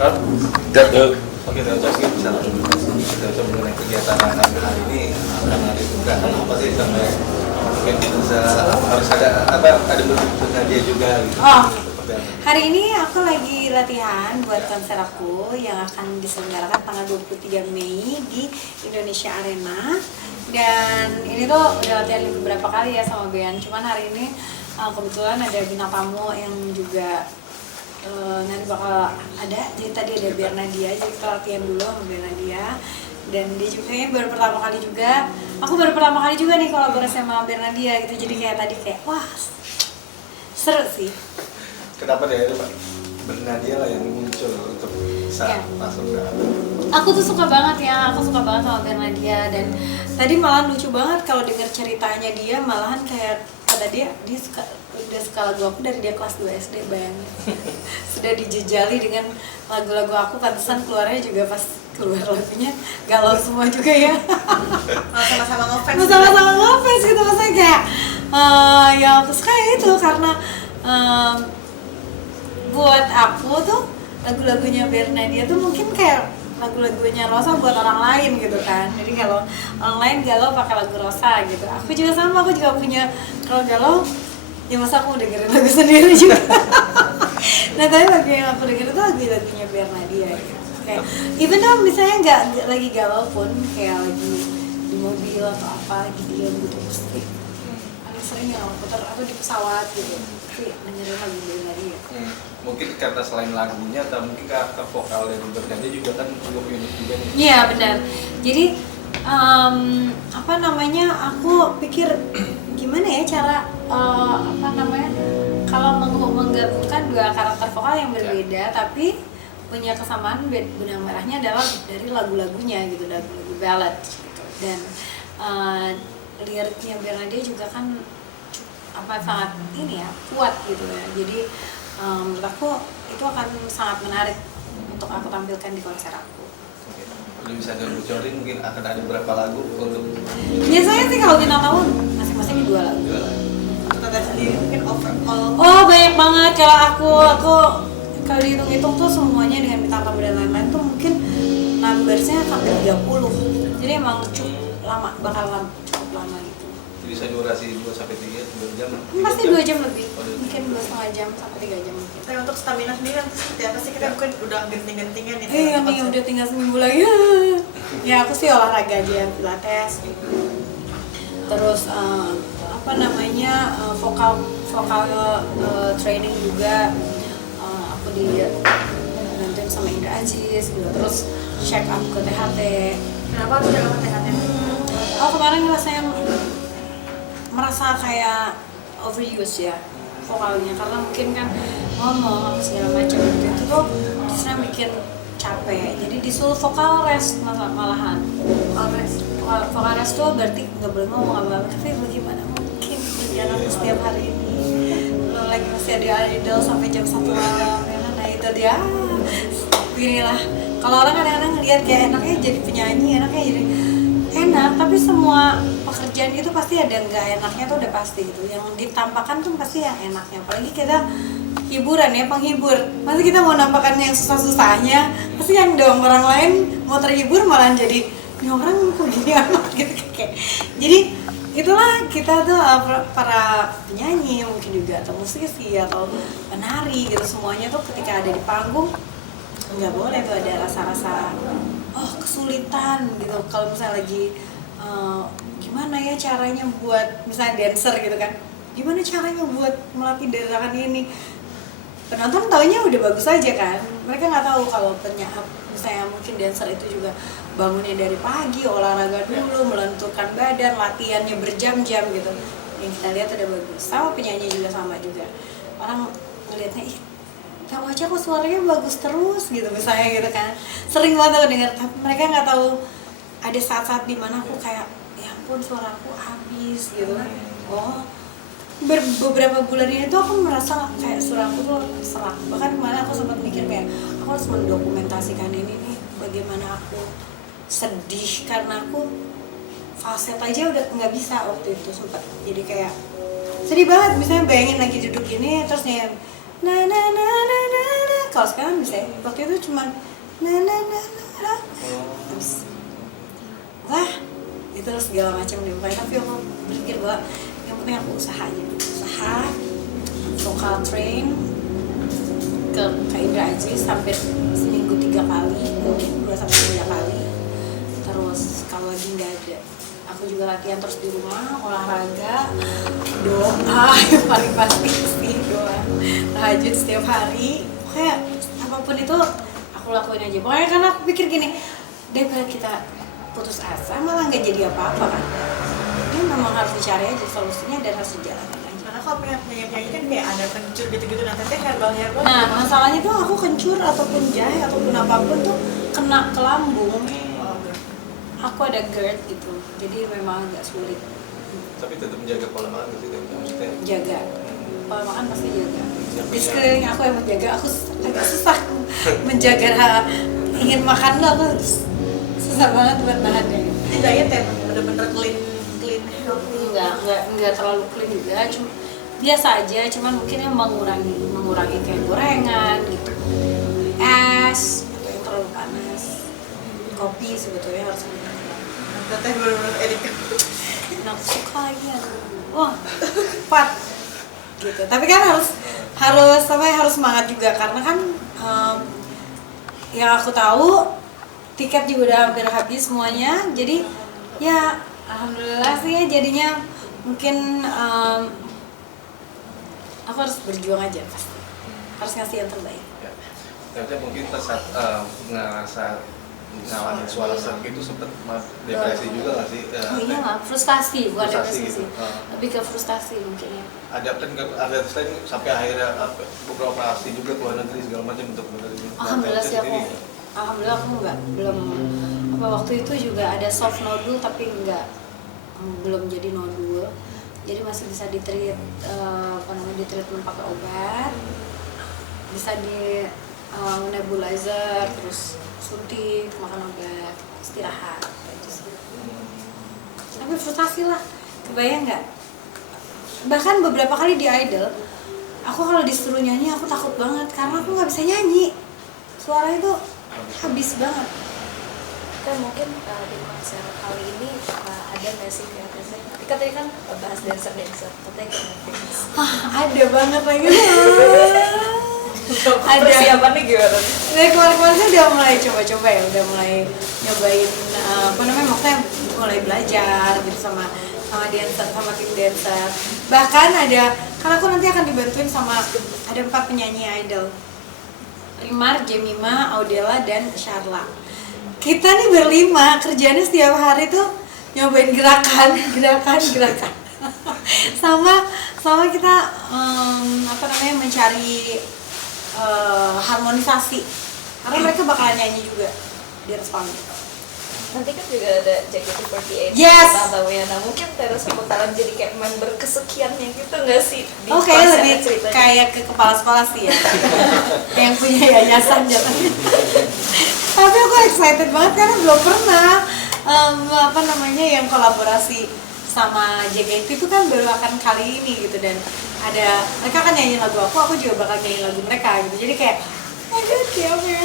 Oke, Dr. bisa Dr. mengenai kegiatan anak hari ini karena dibuka apa sih sampai mungkin bisa harus ada bentuknya dia juga gitu. Oh, hari ini aku lagi latihan buat konser aku yang akan diselenggarakan tanggal 23 Mei di Indonesia Arena. Dan ini tuh udah latihan beberapa kali ya sama band. Cuman hari ini kebetulan ada bintang tamu yang juga nanti bakal ada. Jadi tadi ada Bernadia, jadi kita latihan dulu sama Bernadia. Dan dia juga baru pertama kali juga. Aku baru pertama kali juga nih kolaborasi sama Bernadia gitu. Jadi kayak tadi kayak wah seru sih. Kenapa dia itu Pak? Bernadia lah yang muncul untuk saat masuk ke aku tuh suka banget sama Bernadia. Dan tadi malah lucu banget kalau dengar ceritanya dia, malahan kayak kata dia udah suka lagu aku dari dia kelas 2 SD, bayangin. Sudah dijejali dengan lagu-lagu aku, pantesan keluarnya juga pas keluar lagunya galau semua juga ya. Sama-sama ngefans gitu, maksudnya kayak ya aku suka ya itu karena buat aku tuh lagu-lagunya Bernadia tuh mungkin kayak lagu-lagunya Rosa buat orang lain gitu kan. Jadi kalau orang lain galau pakai lagu Rosa gitu, aku juga sama, aku juga punya. Kalau galau ya masa aku dengerin lagu sendiri juga. Nah tapi lagu yang aku dengerin tuh lagu-lagunya Bernadia gitu. Kayak even though misalnya nggak lagi galau pun, kayak lagi di mobil atau apa lagi diam gitu, pasti paling sering yang aku putar atau di pesawat gitu, tapi dengerin lagu Bernadia. Mungkin karena selain lagunya atau mungkin ke vokal dari Bernadia juga kan cukup unik juga nih. Iya benar. Jadi aku pikir gimana ya cara kalau menggabungkan dua karakter vokal yang berbeda tapi punya kesamaan, benang merahnya adalah dari lagu-lagunya gitu, lagu-lagu ballad gitu. Dan liriknya Bernadia juga kan sangat kuat gitu ya. Jadi menurut aku itu akan sangat menarik untuk aku tampilkan di konser aku. Jadi bisa bocorin mungkin akan ada berapa lagu untuk biasanya sih kalau kita tahu masing-masing 2 lagu. Tanda sendiri mungkin overall. Oh banyak banget. Kalau aku kalau dihitung-hitung tuh semuanya dengan bintang tamu dan lain-lain tuh mungkin numbersnya sampai 30. Jadi emang bakal cukup lama gitu. bisa durasi 2-3 jam? Pasti 2 jam lebih, mungkin 2,5 jam sampai 3 jam mungkin. Tapi untuk stamina sendiri nanti seperti apa sih? Kita mungkin udah genting-gentingan nih. Iya nih udah tinggal seminggu lagi. Ya aku sih olahraga aja, pilates gitu. Terus vokal training juga. Aku dibantuin sama Indra Aziz gitu. Terus check up ke THT. Kenapa harus jaga THT? Kemarin merasa kayak overuse ya vokalnya, karena mungkin kan ngomong apa segala macam itu tuh justru bikin capek. Jadi disuruh vokal rest malahan. Vokal rest tuh berarti nggak boleh ngomong apa-apa. Tapi bagaimana mungkin kerjaan aku setiap hari ini, belum lagi masih ada idol sampai jam 1 malam ya. Nah itu dia beginilah. Kalau orang kadang-kadang ngeliat kayak enaknya jadi penyanyi, enaknya jadi enak, tapi semua pekerjaan itu pasti ada nggak enaknya tuh udah pasti gitu. Yang ditampakkan tuh pasti yang enaknya. Apalagi kita hiburan ya, penghibur. Masa kita mau nampakkan yang susah-susahnya? Pasti yang dong orang lain mau terhibur malah jadi ini orang kok gini amat gitu kayak. Jadi itulah kita tuh para penyanyi mungkin juga atau musisi atau penari gitu, semuanya tuh ketika ada di panggung nggak boleh tuh ada rasa-rasa kesulitan gitu. Kalau misalnya lagi gimana ya caranya buat misalnya dancer gitu kan, gimana caranya buat melatih gerakan ini, penonton taunya udah bagus aja kan, mereka nggak tahu kalau misalnya mungkin dancer itu juga bangunnya dari pagi, olahraga dulu, melenturkan badan, latihannya berjam-jam gitu. Yang kita lihat udah bagus. Sama penyanyi juga sama juga, orang ngelihatnya tahu aja kok suaranya bagus terus gitu misalnya gitu kan, sering banget aku dengar. Tapi mereka nggak tahu ada saat-saat dimana aku kayak ya ampun suaraku habis gitu. Beberapa bulan ini tuh aku merasa kayak suaraku tuh serak. Bahkan kemarin aku sempat mikir kayak aku harus mendokumentasikan ini nih, bagaimana aku sedih karena aku falset aja udah nggak bisa waktu itu, sempat jadi kayak sedih banget. Misalnya bayangin lagi duduk gini terus nih na na na na na na kalau sekarang bisa ya. Waktu itu cuman habis wah itu segala macam dibukain, tapi aku berpikir bahwa yang penting aku usaha vokal train ke Indra Aziz hampir seminggu 3 kali, mungkin 2-3 kali. Terus kalau lagi nggak ada, aku juga latihan terus di rumah, olahraga, doa yang paling pasti sih, doa tahajud setiap hari. Pokoknya apapun itu aku lakuin aja. Pokoknya karena aku pikir gini, daripada kita putus asa malah nggak jadi apa-apa kan. Ini memang harus dicari aja solusinya dan harus dijalankan aja. Karena kalau penyanyi kan kayak ada kencur gitu-gitu, nah teteh herbal. Nah masalahnya tuh aku kencur ataupun jahe ataupun apapun tuh kena ke lambung. Aku ada GERD gitu, jadi memang agak sulit. Tapi tetap menjaga pola makan gitu, maksudnya. Jaga pola makan pasti jaga. Di sekeliling aku yang menjaga, aku agak susah menjaga ingin makan tuh aku susah banget buat nahannya. Jadi diet ya bener-bener clean healthy. Enggak terlalu clean juga, cuma biasa aja, cuman mungkin yang mengurangi kayak gorengan gitu, es atau yang terlalu panas, kopi sebetulnya harus mengurangi. Teteh bener-bener edik. Nah, aku suka lagi ya. Wah, tepat gitu. Tapi kan harus semangat juga karena kan yang aku tahu tiket juga udah hampir habis semuanya. Jadi ya alhamdulillah sih ya, jadinya mungkin aku harus berjuang aja pasti. Harus ngasih yang terbaik. Ya. Tapi mungkin saat ngerasa ngalamin suara serak itu sempat depresi juga nggak sih? Oh iya lah, frustasi, bukan depresi gitu. sih. Lebih ke frustasi mungkin ya. Ada sampai akhirnya beberapa operasi juga ke luar negeri segala macam untuk menerima. Alhamdulillah sih aku. Alhamdulillah aku belum waktu itu juga ada soft nodule tapi belum jadi nodul. Jadi masih bisa di-treat di-treatment pakai obat. Bisa di nebulizer, terus suntik, makan obat, istirahat, itu sih. Tapi frustasi lah, kebayang nggak? Bahkan beberapa kali di Idol, aku kalau disuruh nyanyi aku takut banget karena aku nggak bisa nyanyi, suara itu habis banget. Kan mungkin di konser kali ini ada nggak sih kreatifnya? Kan tadi kan bahas dancer, katanya kreatif. Ada banget lagi. Ada Persiapannya gimana? Dari kemarin sih udah mulai coba-coba ya, udah mulai nyobain maksudnya mulai belajar gitu sama dancer, sama tim dancer. Bahkan karena aku nanti akan dibantuin sama ada 4 penyanyi idol, Rimar, Jemima, Audella, dan Sharla. Kita nih berlima kerjanya setiap hari tuh nyobain gerakan. sama kita mencari harmonisasi karena mereka bakalan nyanyi juga di atas panggung. Nanti kan juga ada JKT48 Yes. kita tahu ya. Nah mungkin Teresa bakalan jadi kayak member kesekiannya gitu nggak sih? Oke, lebih kayak ke kepala sekolah sih ya. Yang punya yayasan jatuhnya. Tapi aku excited banget karena belum pernah yang kolaborasi sama JKT itu kan baru akan kali ini gitu, dan mereka kan nyanyi lagu aku juga bakal nyanyi lagu mereka gitu. Jadi kayak kayak apa ya?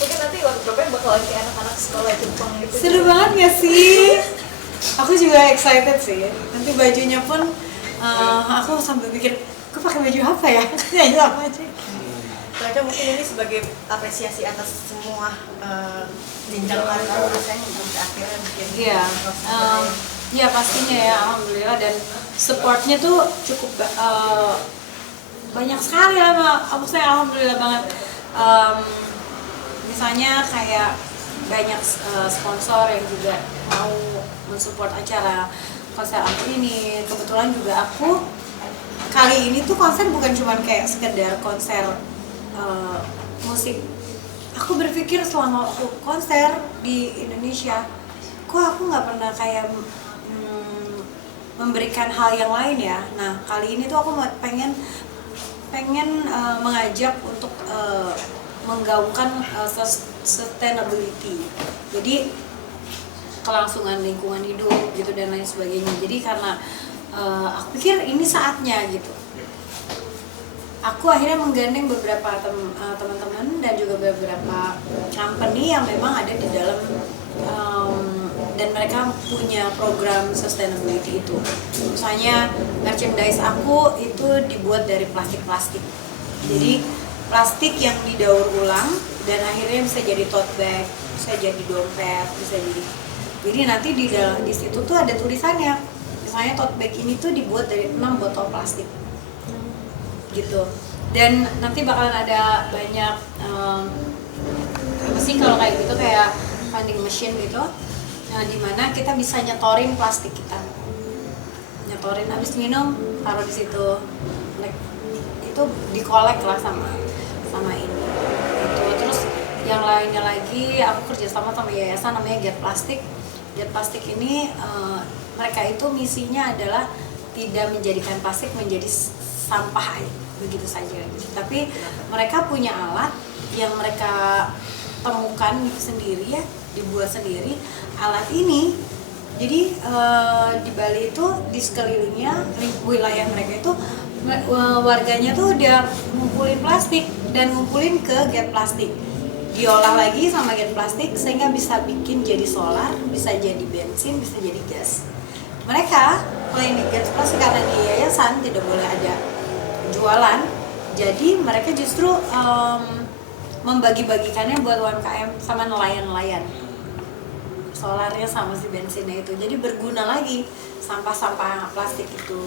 Mungkin nanti waktu berapa bakalan kayak anak-anak sekolah Jepang gitu. Seru banget gak sih? Aku juga excited sih. Nanti bajunya pun aku sambil pikir, aku pakai baju apa ya? Nyanyi apa aja. Mereka mungkin ini sebagai apresiasi atas semua jenjang karir kamu rasanya sampai akhirnya bikin. Iya. Ya pastinya ya, alhamdulillah, dan supportnya tuh cukup banyak sekali ya, alhamdulillah banget. Misalnya kayak banyak sponsor yang juga mau mensupport acara konser aku ini. Kebetulan juga aku kali ini tuh konser bukan cuma kayak sekedar konser musik. Aku berpikir selama aku konser di Indonesia, kok aku nggak pernah kayak memberikan hal yang lain ya. Nah kali ini tuh aku pengen mengajak untuk menggaungkan sustainability, jadi kelangsungan lingkungan hidup gitu dan lain sebagainya. Jadi karena aku pikir ini saatnya gitu. aku akhirnya menggandeng beberapa teman-teman dan juga beberapa company yang memang ada di dalam dan mereka punya program sustainability itu. Misalnya merchandise aku itu dibuat dari plastik-plastik. Jadi plastik yang didaur ulang dan akhirnya bisa jadi tote bag, bisa jadi dompet, bisa jadi. Jadi nanti di situ tuh ada tulisannya. Misalnya tote bag ini tuh dibuat dari 6 botol plastik. Gitu. Dan nanti bakalan ada banyak apa sih kalau kayak gitu, kayak vending machine gitu. Nah, dimana kita bisa nyetorin plastik kita, nyetorin habis minum taruh di situ, itu dikolek lah sama ini itu. Terus yang lainnya lagi aku kerjasama sama yayasan namanya Get Plastic. Get Plastic ini mereka itu misinya adalah tidak menjadikan plastik menjadi sampah begitu saja gitu. Tapi mereka punya alat yang mereka temukan sendiri ya, dibuat sendiri alat ini. Jadi di Bali itu di sekelilingnya wilayah mereka itu warganya tuh udah ngumpulin plastik dan ngumpulin ke Get Plastic, diolah lagi sama Get Plastic sehingga bisa bikin jadi solar, bisa jadi bensin, bisa jadi gas. Mereka kalau yang di Get Plastic karena di yayasan tidak boleh ada jualan, jadi mereka justru membagi-bagikannya buat UMKM sama nelayan-nelayan, solarnya sama si bensinnya itu, jadi berguna lagi sampah-sampah plastik itu